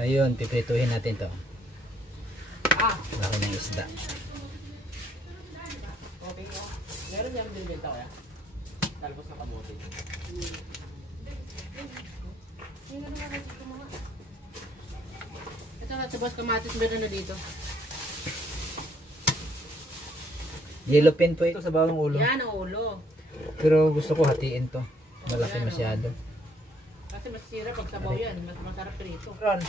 Ayun, piprituhin natin to. Laki ng isda. Okay ko. Meron yan binibenta ko ya? Talbos ng kamote. Ito na, sabos kamatis meron na dito. Yellow pin po ito sa bawang ulo. Yan ang ulo. Pero gusto ko hatiin to. Malaki masyado. Kasi masisira pag sabaw yan. Mas masarap prito. Ron.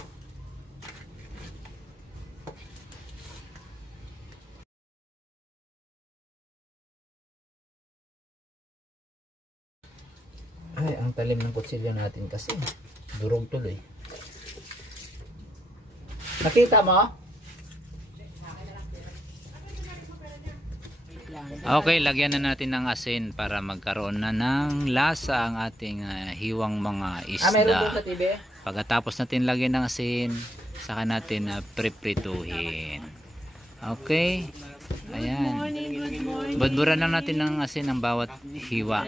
Ay, ang talim ng kutsilyo natin kasi. Durog tuloy. Nakita mo? Okay, lagyan na natin ng asin para magkaroon na ng lasa ang ating hiwang mga Meron doon sa isda. TV? Pagkatapos natin lagyan ng asin, saka natin priprituhin. Okay? Ayan. Budburan lang natin ng asin ang bawat hiwa.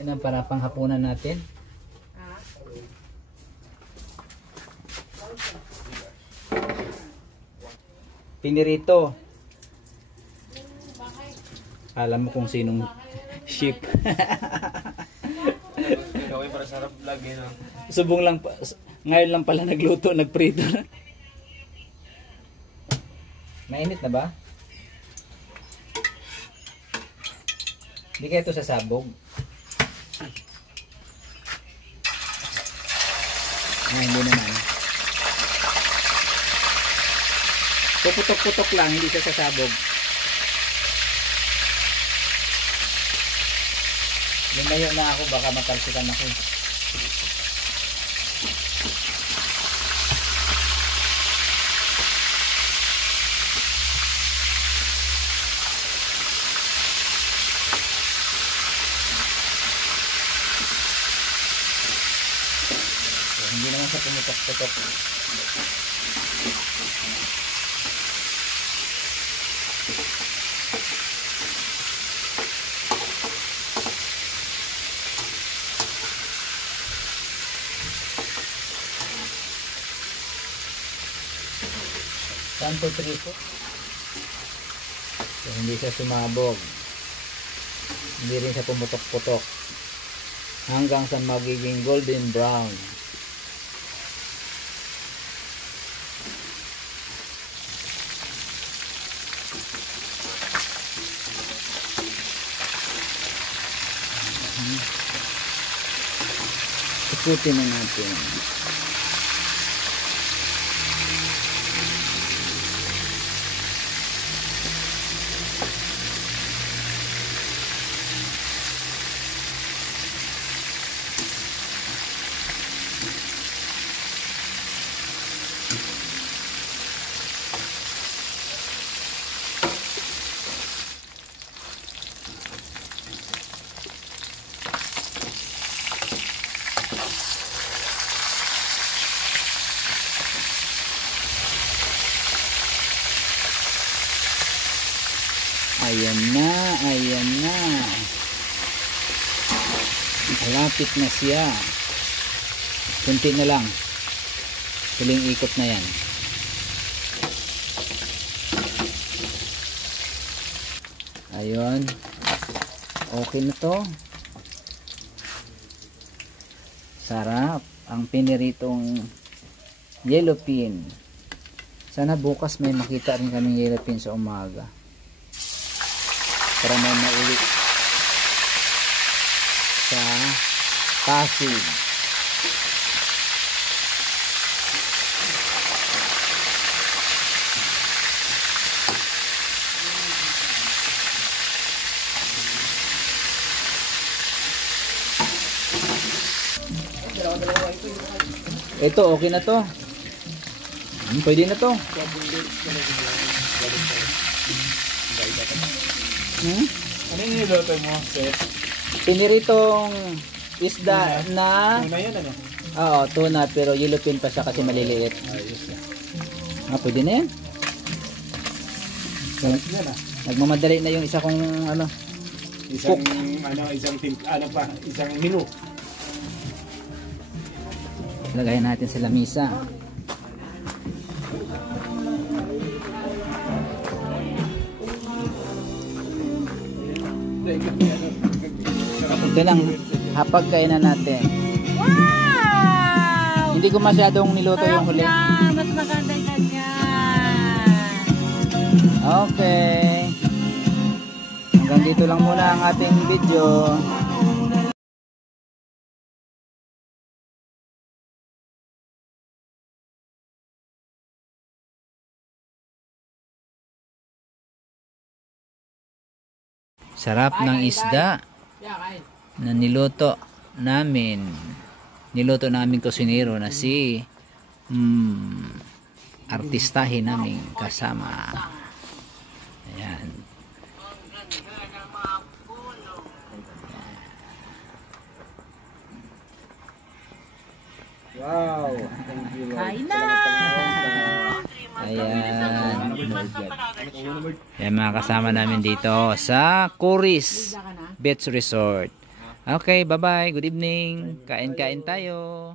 Yan ang para panghapunan natin. Pinirito. Alam mo kung sinong sheep. Gawin para sarap lagi, no? Subong lang pa, ngayon lang pala nagluto, nagprito na. Mainit na ba? Hindi kaya ito sasabog. Hindi naman. Puputok-putok lang, hindi siya sasabog. Lumayo na ako, baka matalsikan ako. So, hindi naman siya pumutok-putok. Santo triko. So, hindi siya sumabog. Hindi rin siya pumutok-putok. Hanggang sa magiging golden brown. Ikutin na natin. Ayan na, ayan na. Malapit na siya. Kunti na lang. Huling ikot na yan. Ayun. Okay na to. Sarap. Ang piniritong yellow pin. Sana bukas may makita rin kaming yellow pin sa umaga. Para may mauwi sa Pasig. Ito okay na to. Pwede na to. Ano yung niluto mo, Seth? Piniritong isda na Tuna yun, ano? oo, tuna pero yellowfin pa siya kasi maliliit. Ayos na. Pwede na yan. Sarap yan, ah. Nagmamadali na yung isa kong ano. Isang, ano, isang menu. Lagay natin sa lamisa. Ito lang, hapag kainan natin. Wow! Hindi ko masyadong niluto yung huli. Mas maganda yung ganyan. Okay. Hanggang dito lang muna ang ating video. Sarap ng isda Yeah, kain. na niluto namin. Niluto namin kusinero na si artistahin namin kasama. Ayan. Wow. Thank you, Lord. Kain na! Ayan. Ayan mga kasama namin dito sa Coris Beach Resort. Okay, bye-bye. Good evening. Kain-kain tayo.